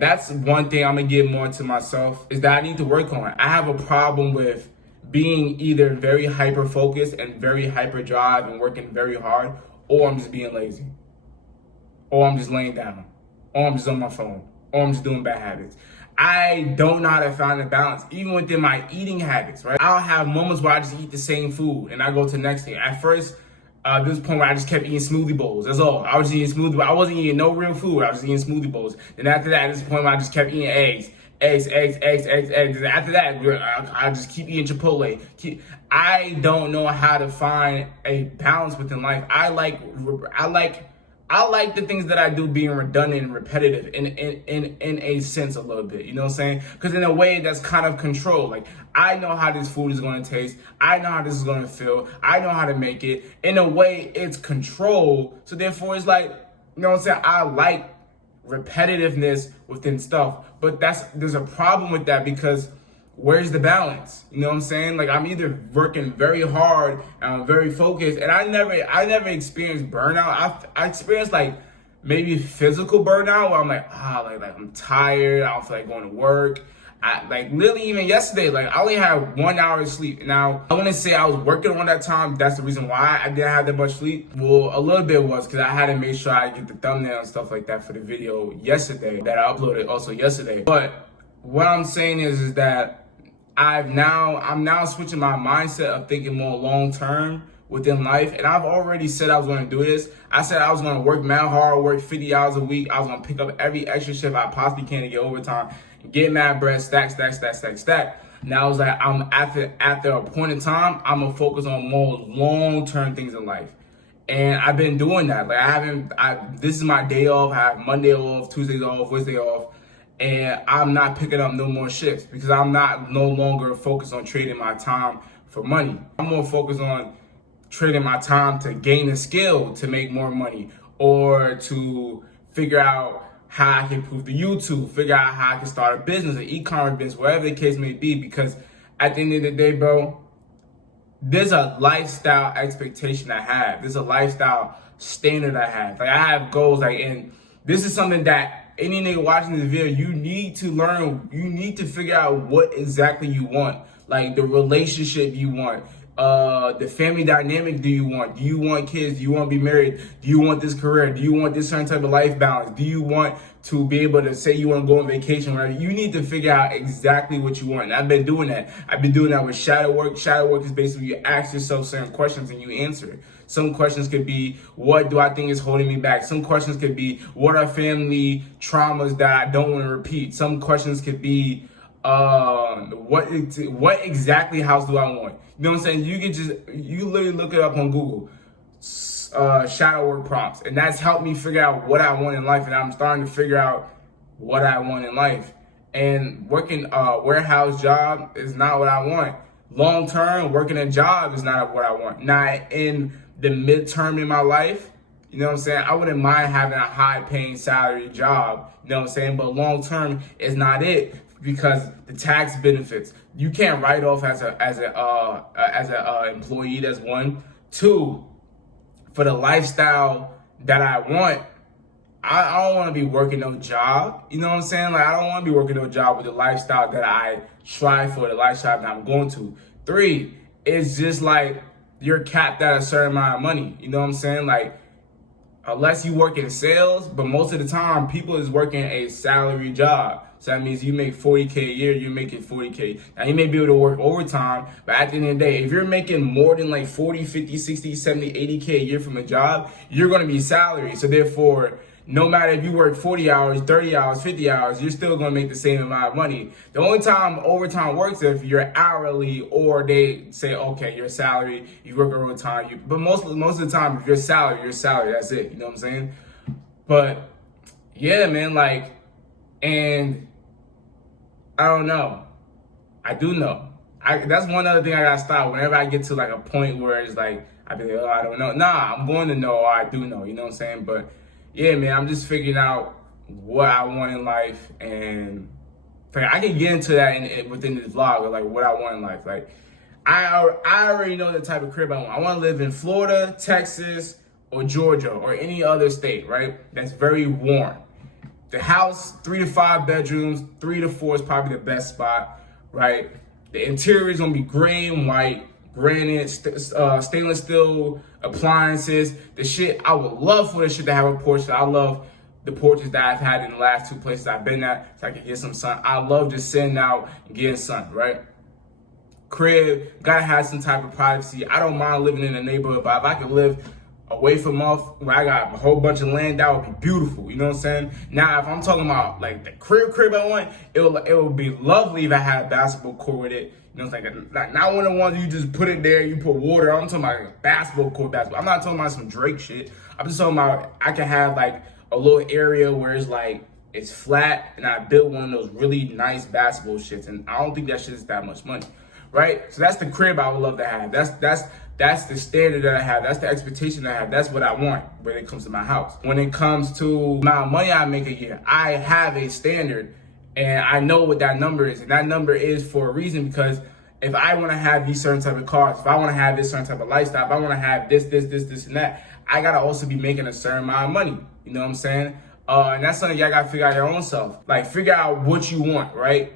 That's one thing I'm gonna give more to myself is that I need to work on. I have a problem with being either very hyper focused and very hyper drive and working very hard, or I'm just being lazy, or I'm just laying down, or I'm just on my phone, or I'm just doing bad habits. I don't know how to find a balance, even within my eating habits, right? I'll have moments where I just eat the same food and I go to the next thing. At first, this point where I just kept eating smoothie bowls. That's all. I was just eating smoothie bowls. I wasn't eating no real food. I was just eating smoothie bowls. Then after that, this point where I just kept eating eggs. And after that, I just keep eating Chipotle. I don't know how to find a balance within life. I like the things that I do being redundant and repetitive in a sense a little bit, you know what I'm saying? Because in a way that's kind of control. Like, I know how this food is going to taste. I know how this is going to feel. I know how to make it. In a way, it's control. So therefore, it's like, you know what I'm saying? I like repetitiveness within stuff, but there's a problem with that because where's the balance? You know what I'm saying? Like, I'm either working very hard and I'm very focused, and I never experienced burnout. I experienced like maybe physical burnout where I'm like, like I'm tired. I don't feel like going to work. I like literally even yesterday, like I only had 1 hour of sleep. Now I wouldn't say I was working on that time. That's the reason why I didn't have that much sleep. Well, a little bit was because I had to make sure I get the thumbnail and stuff like that for the video yesterday that I uploaded also yesterday. But what I'm saying is that I'm now switching my mindset of thinking more long term within life. And I've already said I was going to do this. I said I was going to work mad hard, work 50 hours a week. I was going to pick up every extra shift I possibly can to get overtime, get mad bread, stack. Now it's like I'm after a point in time, I'm gonna focus on more long-term things in life. And I've been doing that. Like this is my day off. I have Monday off, Tuesday off, Wednesday off. And I'm not picking up no more shifts because I'm no longer focused on trading my time for money. I'm more focused on trading my time to gain a skill to make more money, or to figure out how I can improve the YouTube, figure out how I can start a business, an e-commerce business, whatever the case may be. Because at the end of the day, bro, there's a lifestyle expectation I have. There's a lifestyle standard I have. Like, I have goals, and this is something that any nigga watching this video, you need to learn. You need to figure out what exactly you want. Like, the relationship you want. The family dynamic do you want? Do you want kids? Do you want to be married? Do you want this career? Do you want this certain type of life balance? Do you want to be able to say you want to go on vacation? Right? You need to figure out exactly what you want. And I've been doing that. I've been doing that with shadow work. Shadow work is basically you ask yourself certain questions and you answer it. Some questions could be, what do I think is holding me back? Some questions could be, what are family traumas that I don't want to repeat? Some questions could be, what exactly house do I want? You know what I'm saying? You literally look it up on Google, shadow work prompts. And that's helped me figure out what I want in life. And I'm starting to figure out what I want in life. And working a warehouse job is not what I want. Long term, working a job is not what I want. Not in the midterm in my life. You know what I'm saying? I wouldn't mind having a high paying salary job. You know what I'm saying? But long term is not it. Because the tax benefits, you can't write off as a employee. That's one. Two, for the lifestyle that I want, I don't want to be working no job. You know what I'm saying? Like, I don't want to be working no job with the lifestyle that I strive for, the lifestyle that I'm going to. Three, it's just like you're capped at a certain amount of money. You know what I'm saying? Like, unless you work in sales, but most of the time people is working a salary job. So that means you make 40K a year, you're making 40K. Now you may be able to work overtime, but at the end of the day, if you're making more than like 40, 50, 60, 70, 80K a year from a job, you're gonna be salary. So therefore, no matter if you work 40 hours, 30 hours, 50 hours, you're still gonna make the same amount of money. The only time overtime works if you're hourly or they say, okay, your salary, you work overtime. But most of the time, if you're salary, that's it. You know what I'm saying? But yeah, man, like, and I don't know. I do know. That's one other thing I gotta stop. Whenever I get to like a point where it's like, I be like, oh, I don't know. Nah, I'm going to know, or I do know, you know what I'm saying? But yeah, man, I'm just figuring out what I want in life, and I can get into that within this vlog, or like what I want in life. Like, I already know the type of crib I want. I want to live in Florida, Texas, or Georgia, or any other state, right? That's very warm. The house, 3 to 5 bedrooms, 3 to 4 is probably the best spot, right? The interior is gonna be gray and white, granite, stainless steel appliances. The shit, I would love for this shit to have a porch. I love the porches that I've had in the last 2 places I've been at, so I can get some sun. I love just sitting out and getting sun, right? Crib, gotta have some type of privacy. I don't mind living in a neighborhood, but if I could live away from off where I got a whole bunch of land, that would be beautiful. You know what I'm saying? Now, if I'm talking about like the crib I want, it would be lovely if I had a basketball court with it. You know, it's like not one of the ones you just put it there, you put water. I'm talking about like a basketball court basketball. I'm not talking about some Drake shit. I'm just talking about I can have like a little area where it's like it's flat, and I built one of those really nice basketball shits, and I don't think that shit is that much money, right? So that's the crib I would love to have. That's the standard that I have. That's the expectation that I have. That's what I want when it comes to my house. When it comes to the amount of money I make a year, I have a standard, and I know what that number is. And that number is for a reason, because if I want to have these certain type of cars, if I want to have this certain type of lifestyle, if I want to have this, and that, I got to also be making a certain amount of money. You know what I'm saying? And that's something y'all got to figure out your own self. Like, figure out what you want, right?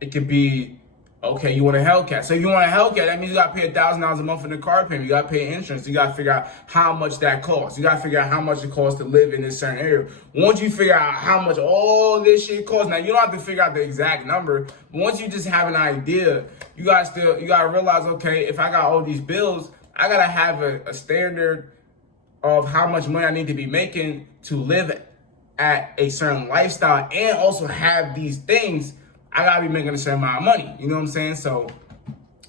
It could be, okay, you want a Hellcat. So if you want a Hellcat, that means you got to pay $1,000 a month for the car payment. You got to pay insurance. You got to figure out how much that costs. You got to figure out how much it costs to live in this certain area. Once you figure out how much all this shit costs, now you don't have to figure out the exact number, but once you just have an idea, you got to realize, okay, if I got all these bills, I got to have a standard of how much money I need to be making to live at a certain lifestyle, and also have these things. I gotta be making a certain amount of money. You know what I'm saying? So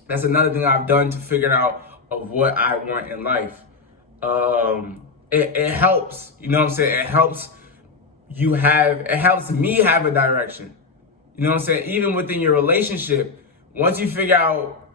that's another thing I've done to figure out of what I want in life. It helps. You know what I'm saying? It helps me have a direction. You know what I'm saying? Even within your relationship, once you figure out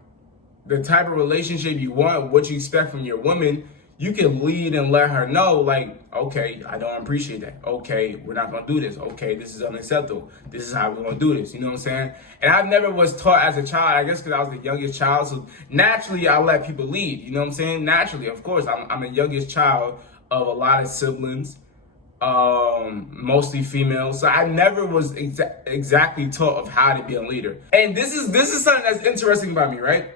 the type of relationship you want, what you expect from your woman, you can lead and let her know, like, okay, I don't appreciate that. Okay, we're not gonna do this. Okay, this is unacceptable. This is how we're gonna do this. You know what I'm saying? And I never was taught as a child, I guess because I was the youngest child. So naturally, I let people lead. You know what I'm saying? Naturally, of course, I'm the youngest child of a lot of siblings, mostly female. So I never was exactly taught of how to be a leader. And this is something that's interesting about me, right?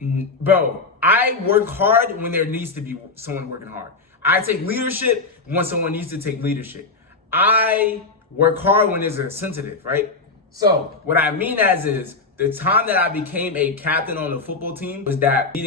Bro, I work hard when there needs to be someone working hard. I take leadership when someone needs to take leadership. I work hard when there's a sensitive, right? So what I mean is the time that I became a captain on the football team was that the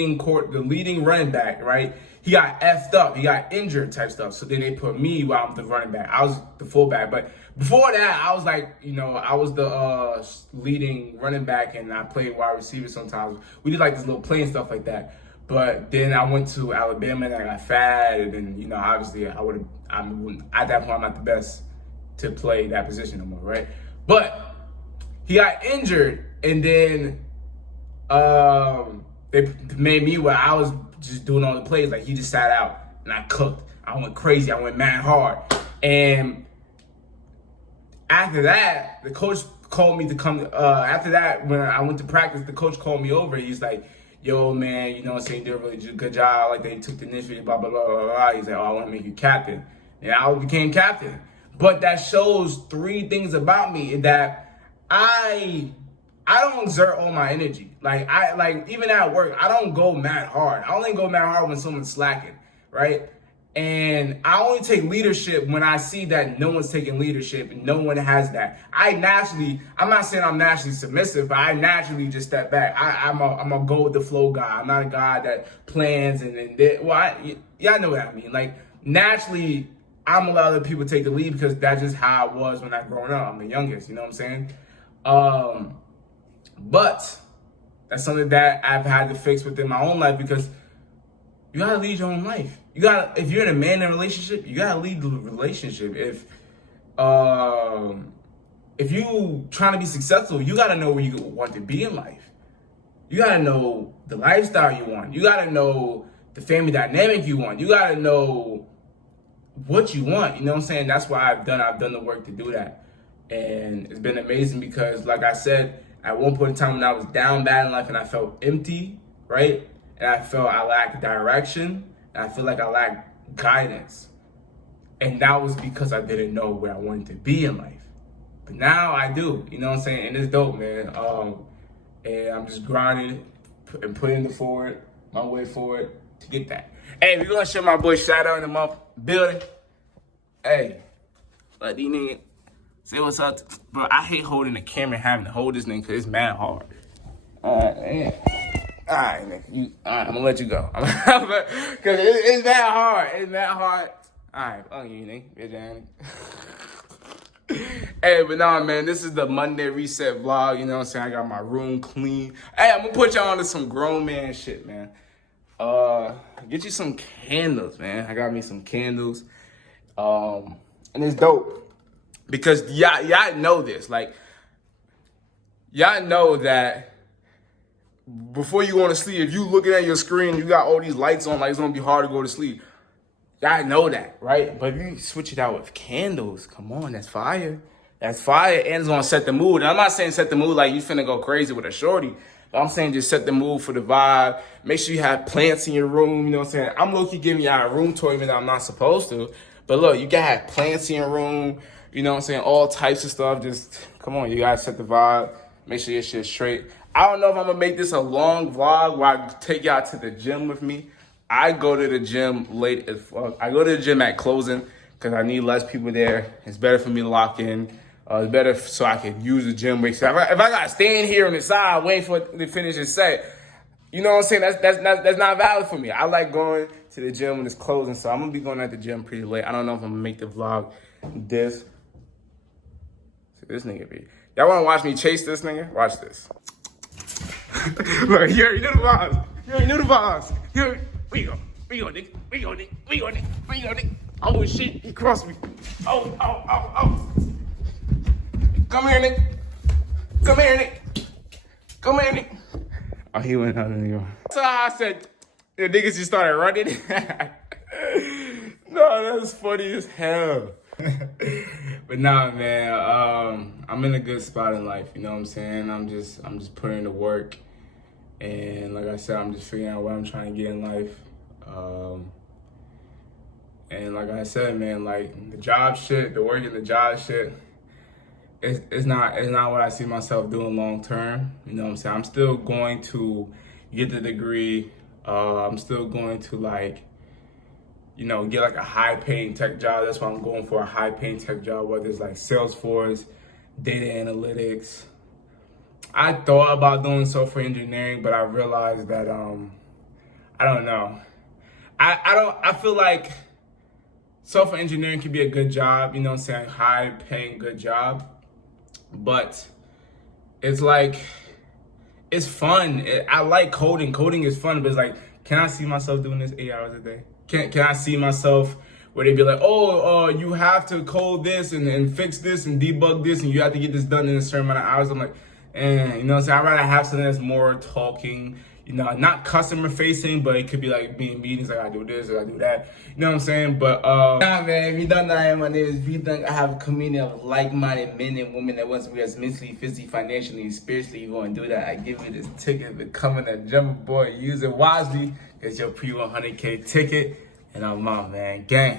leading running back, right? He got effed up, he got injured type stuff. So then they put me while I'm the running back. I was the fullback, but before that, I was like, I was the leading running back, and I played wide receiver sometimes. We did like this little play and stuff like that. But then I went to Alabama and I got fat, and obviously at that point I'm not the best to play that position no more, right? But he got injured, and then they made me where I was just doing all the plays. Like, he just sat out, and I cooked. I went crazy. I went mad hard. And after that, the coach called me to come. After that, when I went to practice, the coach called me over. He's like, yo, man, you know what I'm saying? You did a really good job. Like, they took the initiative, blah, blah, blah, blah, blah. He's like, oh, I want to make you captain. And I became captain. But that shows 3 things about me, that I don't exert all my energy. Like, even at work, I don't go mad hard. I only go mad hard when someone's slacking, right? And I only take leadership when I see that no one's taking leadership and no one has that. I'm not saying I'm naturally submissive, but I naturally just step back. I'm a go with the flow guy. I'm not a guy that plans y'all know what I mean. Like, naturally, I'm allowed other people to take the lead because that's just how I was when I growing up. I'm the youngest, you know what I'm saying? But that's something that I've had to fix within my own life, because you gotta lead your own life. If you're in a man in a relationship, you gotta lead the relationship. If you trying to be successful, you gotta know where you want to be in life. You gotta know the lifestyle you want. You gotta know the family dynamic you want. You gotta know what you want. You know what I'm saying? That's why I've done the work to do that. And it's been amazing because, like I said, at one point in time when I was down bad in life and I felt empty, right? And I felt I lacked direction, and I feel like I lacked guidance. And that was because I didn't know where I wanted to be in life. But now I do, you know what I'm saying? And it's dope, man. And I'm just grinding and putting my way forward to get that. Hey, we're gonna show my boy Shadow in the building. Hey, let these niggas say what's up. Bro, I hate holding the camera and having to hold this nigga because it's mad hard. Alright, man. Alright, nigga. Alright, I'm gonna let you go. Because it's mad hard. It's mad hard. Alright, fuck you, nigga. Bitch ass. Hey, but nah, man, this is the Monday reset vlog. You know what I'm saying? I got my room clean. Hey, I'm gonna put y'all onto some grown man shit, man. Get you some candles, man. I got me some candles. And it's dope. Because y'all know this. Like, y'all know that before you go to sleep, if you looking at your screen, you got all these lights on, like it's gonna be hard to go to sleep. Y'all know that, right? But if you switch it out with candles, come on, that's fire. That's fire, and it's gonna set the mood. And I'm not saying set the mood like you finna go crazy with a shorty, but I'm saying just set the mood for the vibe. Make sure you have plants in your room, you know what I'm saying? I'm low-key giving y'all a room tour even though I'm not supposed to. But look, you gotta have plants in your room, you know what I'm saying? All types of stuff. Just, come on, you gotta set the vibe. Make sure your shit's straight. I don't know if I'm gonna make this a long vlog where I take y'all to the gym with me. I go to the gym late as fuck. I go to the gym at closing because I need less people there. It's better for me to lock in. It's better so I can use the gym break. So if I gotta stand here on the side waiting for it to finish his set, you know what I'm saying? That's not valid for me. I like going to the gym when it's closing, so I'm gonna be going at the gym pretty late. I don't know if I'm gonna make the vlog this. See, this nigga be. Y'all wanna watch me chase this nigga? Watch this. Look, you already knew the vibes. You already knew the vibes. Where you go, nigga. Where you go, nigga. Oh, shit, he crossed me. Oh. Come here, nigga. Oh, he went out of the door. So I said, the niggas just started running. No, that's funny as hell. But nah, man, I'm in a good spot in life, you know what I'm saying? I'm just putting in the work. And like I said, I'm just figuring out what I'm trying to get in life. And like I said, man, like the job shit, the work and the job shit, it's not what I see myself doing long term. You know what I'm saying? I'm still going to get the degree. I'm still going to like, you know, get like a high paying tech job. That's why I'm going for a high paying tech job, whether it's like Salesforce, data analytics. I thought about doing software engineering, but I realized that I don't know. I feel like software engineering can be a good job, you know what I'm saying, high paying good job. But it's like, it's fun. I like coding. Coding is fun, but it's like, can I see myself doing this 8 hours a day? Can I see myself where they be like, oh, you have to code this and fix this and debug this and you have to get this done in a certain amount of hours? I'm like, you know what I'm saying? I'd rather have something that's more talking, you know, not customer facing, but it could be like being meetings, like I do this, or I do that. You know what I'm saying? But nah, man, if you don't know, my name is vDunkk. I have a community of like-minded men and women that wants to be as mentally, physically, financially, spiritually. You want to do that? I give you this ticket, becoming a jumbo boy. Use it wisely. It's your pre-100K ticket, and I'm out, man. Gang.